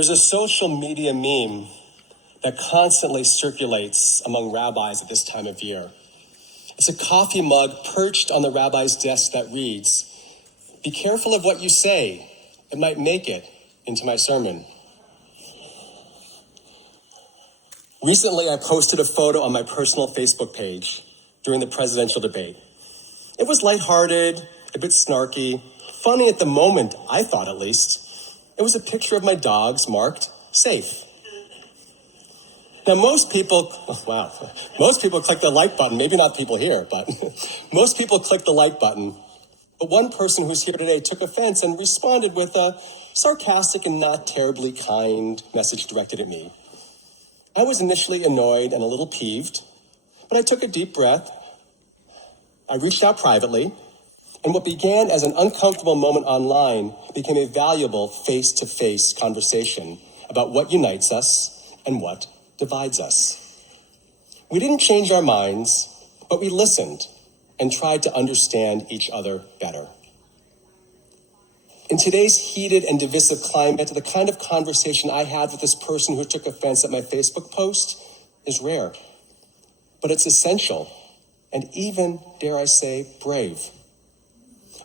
There's a social media meme that constantly circulates among rabbis at this time of year. It's a coffee mug perched on the rabbi's desk that reads, "Be careful of what you say. It might make it into my sermon." Recently, I posted a photo on my personal Facebook page during the presidential debate. It was lighthearted, a bit snarky, funny at the moment, I thought at least. It was a picture of my dogs marked safe. Now, most people click the like button, maybe not people here, but most people click the like button. But one person who's here today took offense and responded with a sarcastic and not terribly kind message directed at me. I was initially annoyed and a little peeved, but I took a deep breath. I reached out privately, and what began as an uncomfortable moment online became a valuable face-to-face conversation about what unites us and what divides us. We didn't change our minds, but we listened and tried to understand each other better. In today's heated and divisive climate, the kind of conversation I had with this person who took offense at my Facebook post is rare, but it's essential and even, dare I say, brave.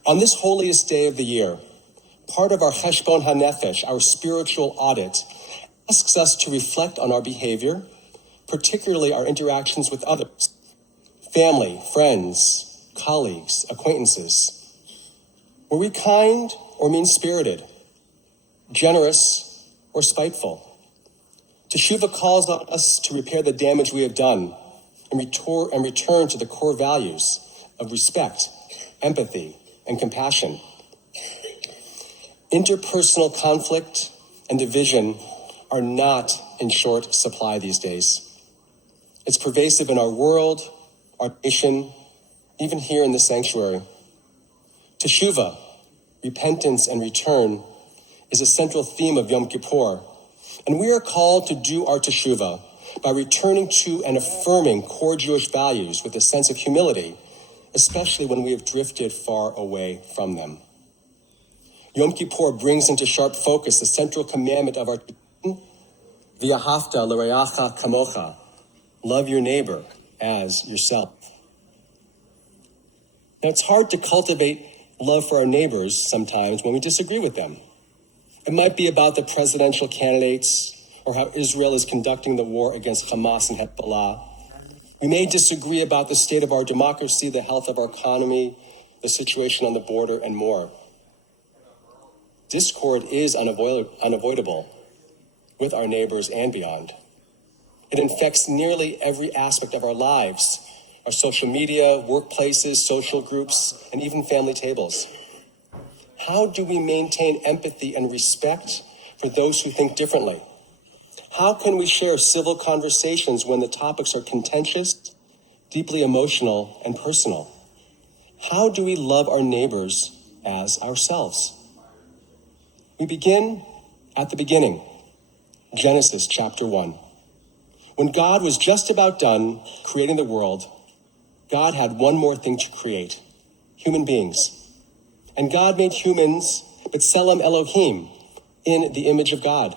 On this holiest day of the year, part of our Cheshbon HaNefesh, our spiritual audit, asks us to reflect on our behavior, particularly our interactions with others, family, friends, colleagues, acquaintances. Were we kind or mean-spirited, generous or spiteful? Teshuvah calls on us to repair the damage we have done and return to the core values of respect, empathy, and compassion. Interpersonal conflict and division are not in short supply these days. It's pervasive in our world, our nation, even here in the sanctuary. Teshuvah, repentance and return, is a central theme of Yom Kippur, and we are called to do our teshuvah by returning to and affirming core Jewish values with a sense of humility, especially when we have drifted far away from them. Yom Kippur brings into sharp focus the central commandment of our V'ahavta l'reacha kamocha, love your neighbor as yourself. Now, it's hard to cultivate love for our neighbors sometimes when we disagree with them. It might be about the presidential candidates or how Israel is conducting the war against Hamas and Hezbollah. We may disagree about the state of our democracy, the health of our economy, the situation on the border, and more. Discord is unavoidable with our neighbors and beyond. It infects nearly every aspect of our lives, our social media, workplaces, social groups, and even family tables. How do we maintain empathy and respect for those who think differently? How can we share civil conversations when the topics are contentious, deeply emotional, and personal? How do we love our neighbors as ourselves? We begin at the beginning, Genesis chapter 1. When God was just about done creating the world, God had one more thing to create, human beings. And God made humans, B'Tselem Elohim, in the image of God.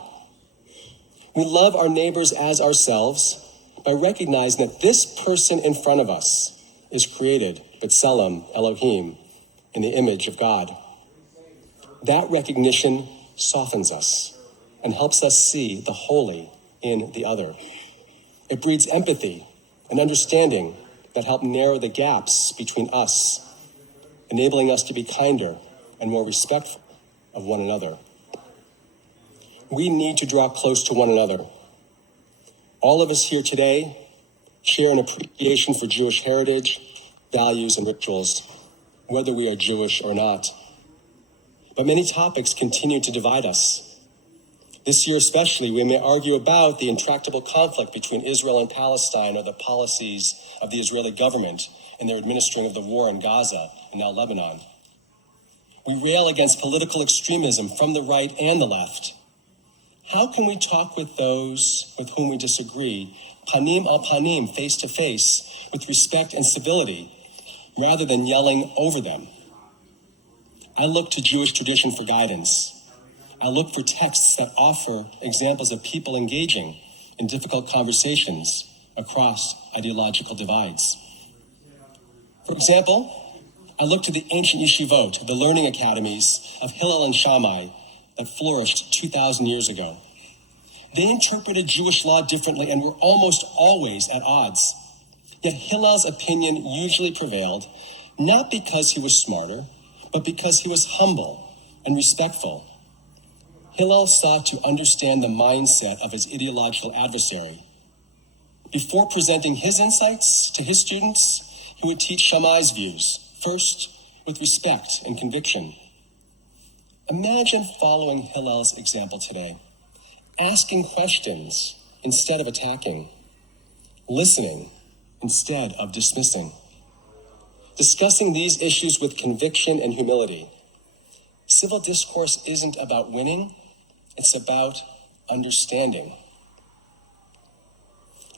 We love our neighbors as ourselves by recognizing that this person in front of us is created, B'Tselem Elohim, in the image of God. That recognition softens us and helps us see the holy in the other. It breeds empathy and understanding that help narrow the gaps between us, enabling us to be kinder and more respectful of one another. We need to draw close to one another. All of us here today share an appreciation for Jewish heritage, values, and rituals, whether we are Jewish or not. But many topics continue to divide us. This year especially, we may argue about the intractable conflict between Israel and Palestine or the policies of the Israeli government in their administering of the war in Gaza and now Lebanon. We rail against political extremism from the right and the left. How can we talk with those with whom we disagree, panim al panim, face to face, with respect and civility, rather than yelling over them? I look to Jewish tradition for guidance. I look for texts that offer examples of people engaging in difficult conversations across ideological divides. For example, I look to the ancient yeshivot, the learning academies of Hillel and Shammai that flourished 2,000 years ago. They interpreted Jewish law differently and were almost always at odds. Yet Hillel's opinion usually prevailed, not because he was smarter, but because he was humble and respectful. Hillel sought to understand the mindset of his ideological adversary. Before presenting his insights to his students, he would teach Shammai's views, first with respect and conviction. Imagine following Hillel's example today, asking questions instead of attacking, listening instead of dismissing, discussing these issues with conviction and humility. Civil discourse isn't about winning, it's about understanding.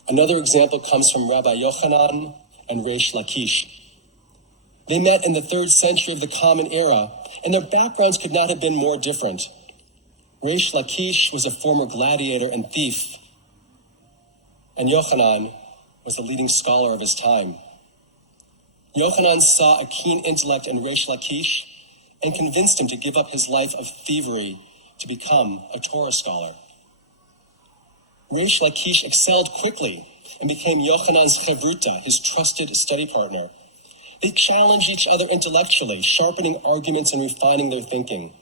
Another example comes from Rabbi Yochanan and Reish Lakish. They met in the 3rd century of the Common Era, and their backgrounds could not have been more different. Reish Lakish was a former gladiator and thief, and Yochanan was the leading scholar of his time. Yochanan saw a keen intellect in Reish Lakish and convinced him to give up his life of thievery to become a Torah scholar. Reish Lakish excelled quickly and became Yochanan's chevruta, his trusted study partner. They challenged each other intellectually, sharpening arguments and refining their thinking.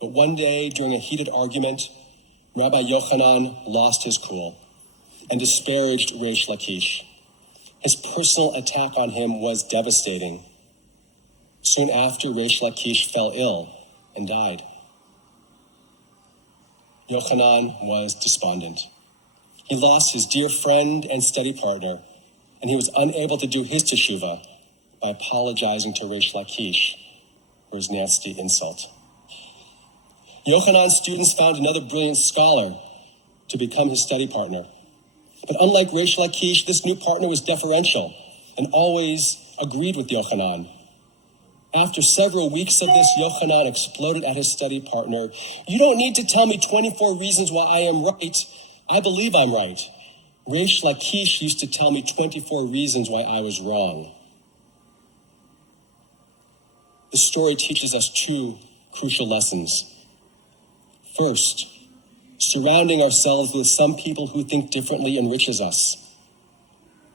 But one day, during a heated argument, Rabbi Yochanan lost his cool and disparaged Reish Lakish. His personal attack on him was devastating. Soon after, Reish Lakish fell ill and died. Yochanan was despondent. He lost his dear friend and study partner, and he was unable to do his teshuvah by apologizing to Reish Lakish for his nasty insult. Yochanan's students found another brilliant scholar to become his study partner. But unlike Reish Lakish, this new partner was deferential and always agreed with Yochanan. After several weeks of this, Yochanan exploded at his study partner. "You don't need to tell me 24 reasons why I am right. I believe I'm right. Reish Lakish used to tell me 24 reasons why I was wrong." The story teaches us 2 crucial lessons. First, surrounding ourselves with some people who think differently enriches us.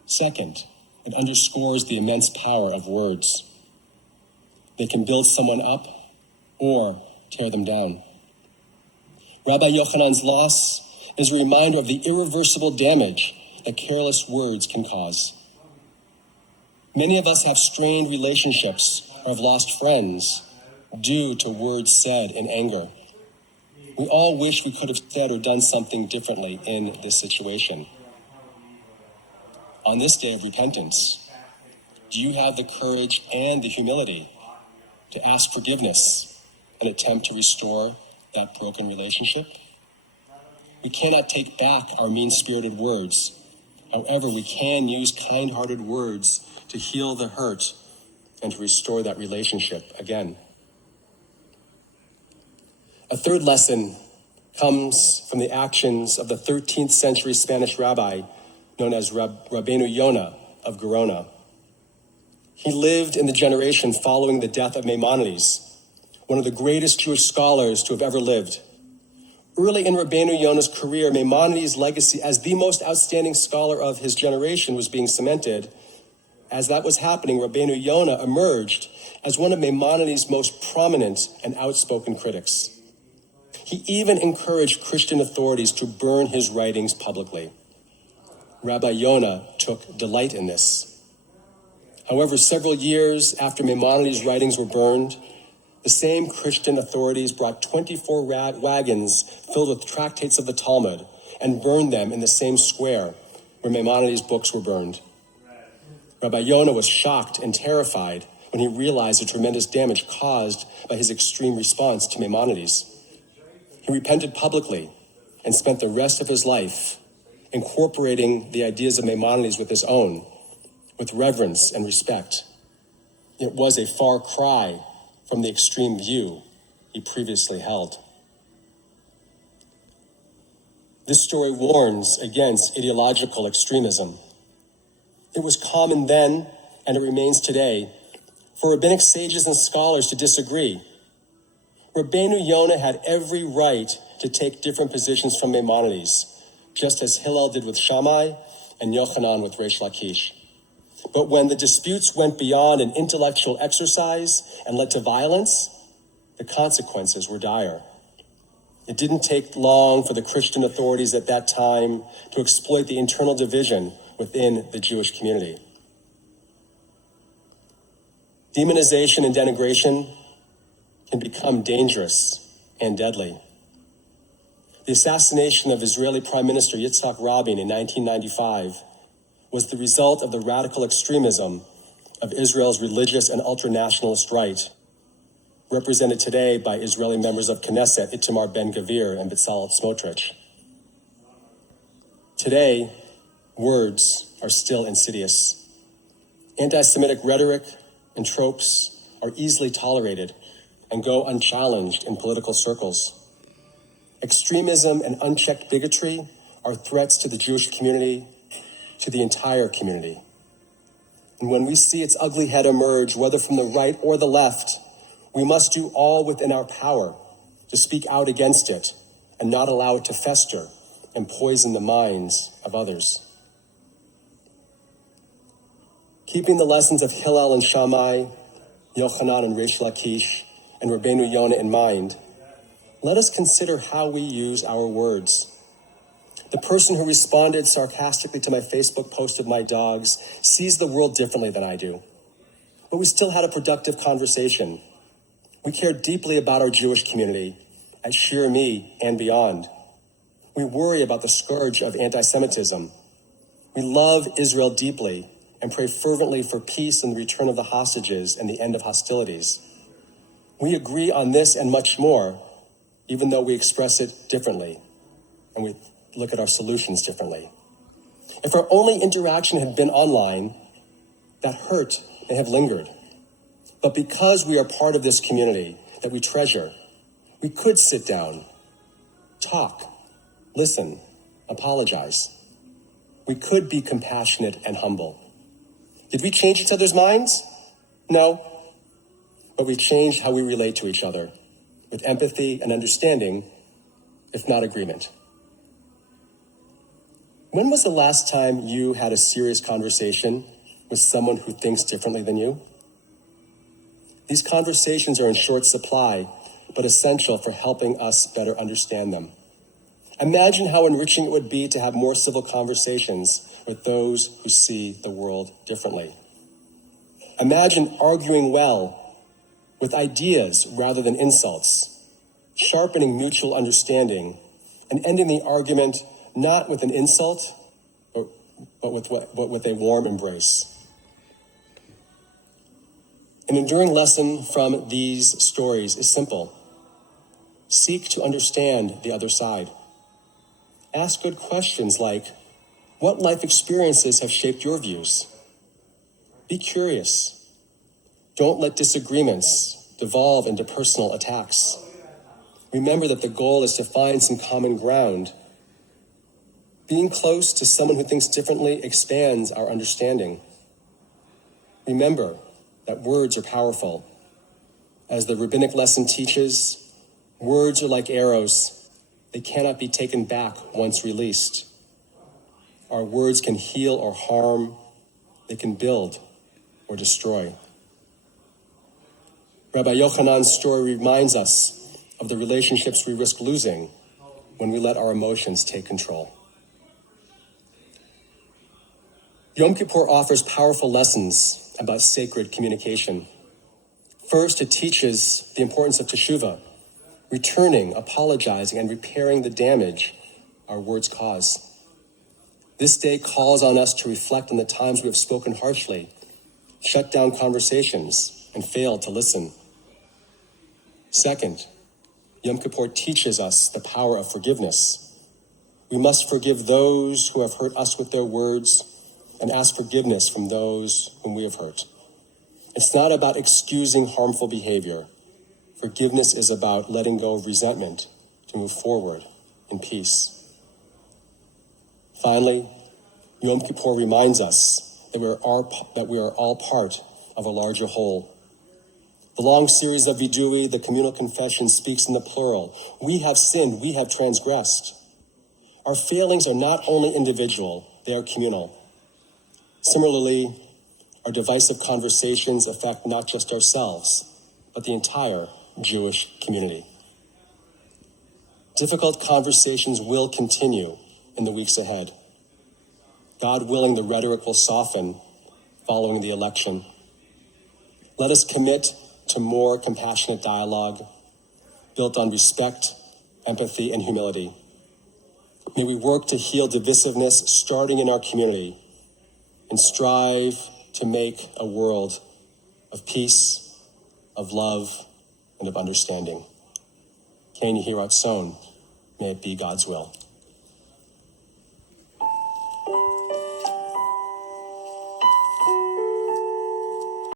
Second, it underscores the immense power of words. They can build someone up or tear them down. Rabbi Yochanan's loss is a reminder of the irreversible damage that careless words can cause. Many of us have strained relationships or have lost friends due to words said in anger. We all wish we could have said or done something differently in this situation. On this day of repentance, do you have the courage and the humility to ask forgiveness and attempt to restore that broken relationship? We cannot take back our mean-spirited words. However, we can use kind-hearted words to heal the hurt and to restore that relationship again. A third lesson comes from the actions of the 13th century Spanish rabbi known as Rabbeinu Yonah of Gerona. He lived in the generation following the death of Maimonides, one of the greatest Jewish scholars to have ever lived. Early in Rabbeinu Yonah's career, Maimonides' legacy as the most outstanding scholar of his generation was being cemented. As that was happening, Rabbeinu Yonah emerged as one of Maimonides' most prominent and outspoken critics. He even encouraged Christian authorities to burn his writings publicly. Rabbi Yonah took delight in this. However, several years after Maimonides' writings were burned, the same Christian authorities brought 24 wagons filled with tractates of the Talmud and burned them in the same square where Maimonides' books were burned. Rabbi Yonah was shocked and terrified when he realized the tremendous damage caused by his extreme response to Maimonides. He repented publicly and spent the rest of his life incorporating the ideas of Maimonides with his own, with reverence and respect. It was a far cry from the extreme view he previously held. This story warns against ideological extremism. It was common then, and it remains today, for rabbinic sages and scholars to disagree. Rabbeinu Yonah had every right to take different positions from Maimonides, just as Hillel did with Shammai and Yochanan with Reish Lakish. But when the disputes went beyond an intellectual exercise and led to violence, the consequences were dire. It didn't take long for the Christian authorities at that time to exploit the internal division within the Jewish community. Demonization and denigration can become dangerous and deadly. The assassination of Israeli Prime Minister Yitzhak Rabin in 1995 was the result of the radical extremism of Israel's religious and ultra-nationalist right, represented today by Israeli members of Knesset Itamar Ben-Gvir and Bezalel Smotrich. Today, words are still insidious. Anti-Semitic rhetoric and tropes are easily tolerated and go unchallenged in political circles. Extremism and unchecked bigotry are threats to the Jewish community, to the entire community. And when we see its ugly head emerge, whether from the right or the left, we must do all within our power to speak out against it and not allow it to fester and poison the minds of others. Keeping the lessons of Hillel and Shammai, Yochanan and Reish Lakish, and Rabbeinu Yonah in mind, let us consider how we use our words. The person who responded sarcastically to my Facebook post of my dogs sees the world differently than I do. But we still had a productive conversation. We care deeply about our Jewish community at Shir Me and beyond. We worry about the scourge of anti-Semitism. We love Israel deeply and pray fervently for peace and the return of the hostages and the end of hostilities. We agree on this and much more, even though we express it differently and we look at our solutions differently. If our only interaction had been online, that hurt may have lingered. But because we are part of this community that we treasure, we could sit down, talk, listen, apologize. We could be compassionate and humble. Did we change each other's minds? No. But we changed how we relate to each other, with empathy and understanding, if not agreement. When was the last time you had a serious conversation with someone who thinks differently than you? These conversations are in short supply, but essential for helping us better understand them. Imagine how enriching it would be to have more civil conversations with those who see the world differently. Imagine arguing well with ideas rather than insults, sharpening mutual understanding, and ending the argument not with an insult, but with a warm embrace. An enduring lesson from these stories is simple. Seek to understand the other side. Ask good questions like, what life experiences have shaped your views? Be curious. Don't let disagreements devolve into personal attacks. Remember that the goal is to find some common ground. Being close to someone who thinks differently expands our understanding. Remember that words are powerful. As the rabbinic lesson teaches, words are like arrows. They cannot be taken back once released. Our words can heal or harm. They can build or destroy. Rabbi Yochanan's story reminds us of the relationships we risk losing when we let our emotions take control. Yom Kippur offers powerful lessons about sacred communication. First, it teaches the importance of teshuvah, returning, apologizing, and repairing the damage our words cause. This day calls on us to reflect on the times we have spoken harshly, shut down conversations, and failed to listen. Second, Yom Kippur teaches us the power of forgiveness. We must forgive those who have hurt us with their words and ask forgiveness from those whom we have hurt. It's not about excusing harmful behavior. Forgiveness is about letting go of resentment to move forward in peace. Finally, Yom Kippur reminds us that we are all part of a larger whole. The long series of Vidui, the communal confession, speaks in the plural. We have sinned, we have transgressed. Our failings are not only individual, they are communal. Similarly, our divisive conversations affect not just ourselves, but the entire Jewish community. Difficult conversations will continue in the weeks ahead. God willing, the rhetoric will soften following the election. Let us commit to more compassionate dialogue built on respect, empathy, and humility. May we work to heal divisiveness starting in our community and strive to make a world of peace, of love, and of understanding. Ken Yehi Ratzon, may it be God's will.